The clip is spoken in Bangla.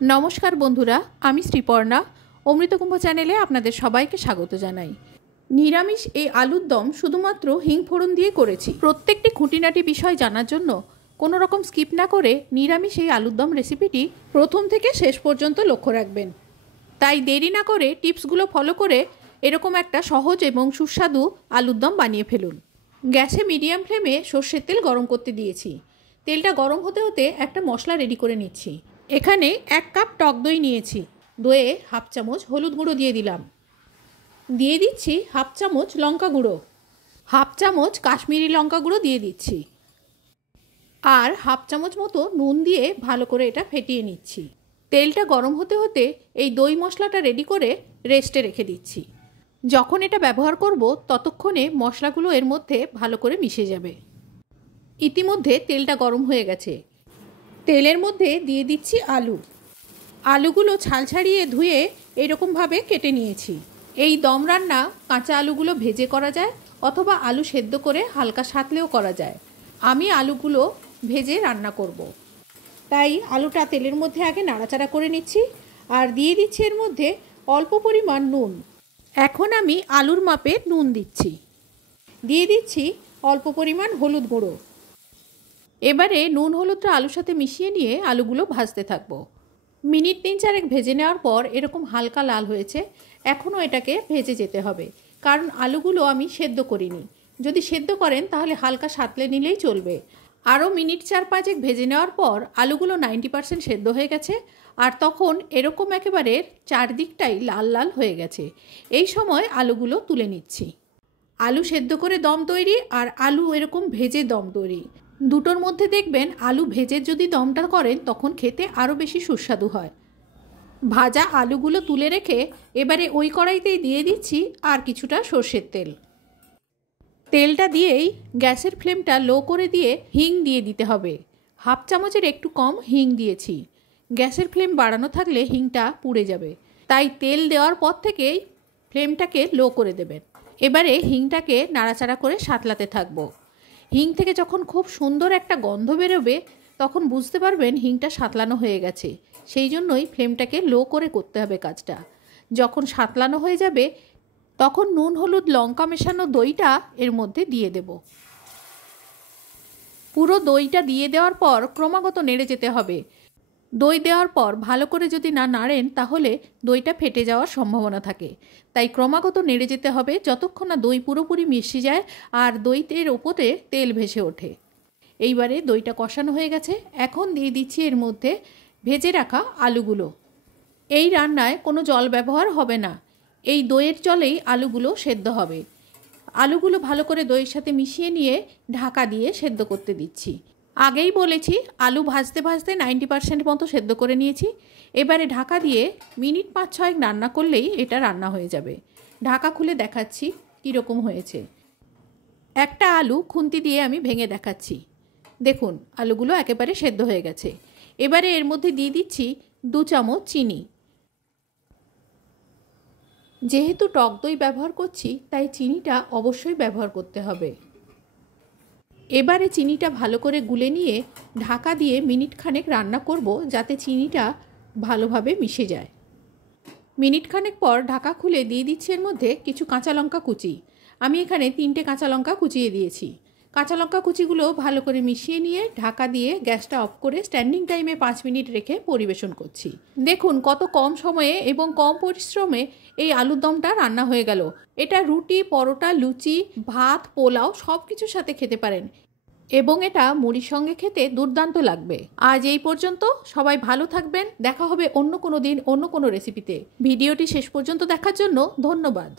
নমস্কার বন্ধুরা, আমি শ্রীপর্ণা। অমৃতকুম্ভ চ্যানেলে আপনাদের সবাইকে স্বাগত জানাই। নিরামিষ এই আলুর দম শুধুমাত্র হিং ফোড়ন দিয়ে করেছি। প্রত্যেকটি খুঁটিনাটি বিষয় জানার জন্য কোনো রকম স্কিপ না করে নিরামিষ এই আলুর দম রেসিপিটি প্রথম থেকে শেষ পর্যন্ত লক্ষ্য রাখবেন। তাই দেরি না করে টিপসগুলো ফলো করে এরকম একটা সহজ এবং সুস্বাদু আলুর দম বানিয়ে ফেলুন। গ্যাসে মিডিয়াম ফ্লেমে সর্ষের তেল গরম করতে দিয়েছি। তেলটা গরম হতে হতে একটা মশলা রেডি করে নিচ্ছি। এখানে 1 কাপ টক দই নিয়েছি। দইয়ে হাফ চামচ হলুদ গুঁড়ো দিয়ে দিলাম। দিয়ে দিচ্ছি হাফ চামচ লঙ্কা গুঁড়ো, হাফ চামচ কাশ্মীরি লঙ্কা গুঁড়ো দিয়ে দিচ্ছি, আর হাফ চামচ মতো নুন দিয়ে ভালো করে এটা ফেটিয়ে নিচ্ছি। তেলটা গরম হতে হতে এই দই মশলাটা রেডি করে রেস্টে রেখে দিচ্ছি। যখন এটা ব্যবহার করব ততক্ষণে মশলাগুলো এর মধ্যে ভালো করে মিশে যাবে। ইতিমধ্যে তেলটা গরম হয়ে গেছে। তেলের মধ্যে দিয়ে দিচ্ছি আলুগুলো ছাল ছাড়িয়ে ধুয়ে এরকমভাবে কেটে নিয়েছি। এই দম রান্না কাঁচা আলুগুলো ভেজে করা যায় অথবা আলু সেদ্ধ করে হালকা সাঁতলেও করা যায়। আমি আলুগুলো ভেজে রান্না করব। তাই আলুটা তেলের মধ্যে আগে নাড়াচাড়া করে নিচ্ছি আর দিয়ে দিচ্ছি এর মধ্যে অল্প পরিমাণ নুন। এখন আমি আলুর মাপে নুন দিচ্ছি। দিয়ে দিচ্ছি অল্প পরিমাণ হলুদ গুঁড়ো। এবারে নুন হলুদটা আলুর সাথে মিশিয়ে নিয়ে আলুগুলো ভাজতে থাকবো। মিনিট 3-4 ভেজে নেওয়ার পর এরকম হালকা লাল হয়েছে। এখনও এটাকে ভেজে যেতে হবে, কারণ আলুগুলো আমি সেদ্ধ করিনি। যদি সেদ্ধ করেন তাহলে হালকা সাঁতলে নিলেই চলবে। আরও মিনিট 4-5 ভেজে নেওয়ার পর আলুগুলো 90% সেদ্ধ হয়ে গেছে, আর তখন এরকম একেবারে চারদিকটাই লাল লাল হয়ে গেছে। এই সময় আলুগুলো তুলে নিচ্ছি। আলু সেদ্ধ করে দম তৈরি আর আলু এরকম ভেজে দম তৈরি, দুটোর মধ্যে দেখবেন আলু ভেজে যদি দমটা করেন তখন খেতে আরও বেশি সুস্বাদু হয়। ভাজা আলুগুলো তুলে রেখে এবারে ওই কড়াইতেই দিয়ে দিচ্ছি আর কিছুটা সর্ষের তেল। তেলটা দিয়েই গ্যাসের ফ্লেমটা লো করে দিয়ে হিং দিয়ে দিতে হবে। হাফ চামচের একটু কম হিং দিয়েছি। গ্যাসের ফ্লেম বাড়ানো থাকলে হিংটা পুড়ে যাবে, তাই তেল দেওয়ার পর থেকেই ফ্লেমটাকে লো করে দেবেন। এবারে হিংটাকে নাড়াচাড়া করে সাঁতলাতে থাকবো। হিং থেকে যখন খুব সুন্দর একটা গন্ধ বেরোবে তখন বুঝতে পারবেন হিংটা সাঁতলানো হয়ে গেছে। সেই জন্যই ফ্লেমটাকে লো করে করতে হবে কাজটা। যখন সাঁতলানো হয়ে যাবে তখন নুন হলুদ লঙ্কা মেশানো দইটা এর মধ্যে দিয়ে দেব। পুরো দইটা দিয়ে দেওয়ার পর ক্রমাগত নেড়ে যেতে হবে। দই দেওয়ার পর ভালো করে যদি না নাড়েন তাহলে দইটা ফেটে যাওয়ার সম্ভাবনা থাকে। তাই ক্রমাগত নেড়ে যেতে হবে যতক্ষণ না দই পুরোপুরি মিশে যায় আর দইয়ের ওপরে তেল ভেসে ওঠে। এইবারে দইটা কষানো হয়ে গেছে। এখন দিয়ে দিচ্ছি এর মধ্যে ভেজে রাখা আলুগুলো। এই রান্নায় কোনো জল ব্যবহার হবে না, এই দইয়ের জলেই আলুগুলো সেদ্ধ হবে। আলুগুলো ভালো করে দইয়ের সাথে মিশিয়ে নিয়ে ঢাকা দিয়ে সেদ্ধ করতে দিচ্ছি। আগেই বলেছি আলু ভাজতে ভাজতে 90% মতো সেদ্ধ করে নিয়েছি। এবারে ঢাকা দিয়ে মিনিট 5-6 রান্না করলেই এটা রান্না হয়ে যাবে। ঢাকা খুলে দেখাচ্ছি কীরকম হয়েছে। একটা আলু খুন্তি দিয়ে আমি ভেঙে দেখাচ্ছি। দেখুন আলুগুলো একেবারে সেদ্ধ হয়ে গেছে। এবারে এর মধ্যে দিয়ে দিচ্ছি 2 চামচ চিনি। যেহেতু টক দই ব্যবহার করছি তাই চিনিটা অবশ্যই ব্যবহার করতে হবে। এবারে চিনিটা ভালো করে গুলে নিয়ে ঢাকা দিয়ে মিনিট খানেক রান্না করব যাতে চিনিটা ভালোভাবে মিশে যায়। মিনিট খানেক পর ঢাকা খুলে দিয়ে দিচ্ছি এর মধ্যে কিছু কাঁচা লঙ্কা কুচি। আমি এখানে 3টে কাঁচা লঙ্কা কুচিয়ে দিয়েছি। কাঁচা লঙ্কা কুচিগুলো ভালো করে মিশিয়ে নিয়ে ঢাকা দিয়ে গ্যাসটা অফ করে স্ট্যান্ডিং টাইমে 5 মিনিট রেখে পরিবেশন করছি। দেখুন কত কম সময়ে এবং কম পরিশ্রমে এই আলুর দমটা রান্না হয়ে গেল। এটা রুটি, পরোটা, লুচি, ভাত, পোলাও সব কিছুর সাথে খেতে পারেন এবং এটা মুড়ির সঙ্গে খেতে দুর্দান্ত লাগবে। আজ এই পর্যন্ত। সবাই ভালো থাকবেন। দেখা হবে অন্য কোনো দিন অন্য কোনো রেসিপিতে। ভিডিওটি শেষ পর্যন্ত দেখার জন্য ধন্যবাদ।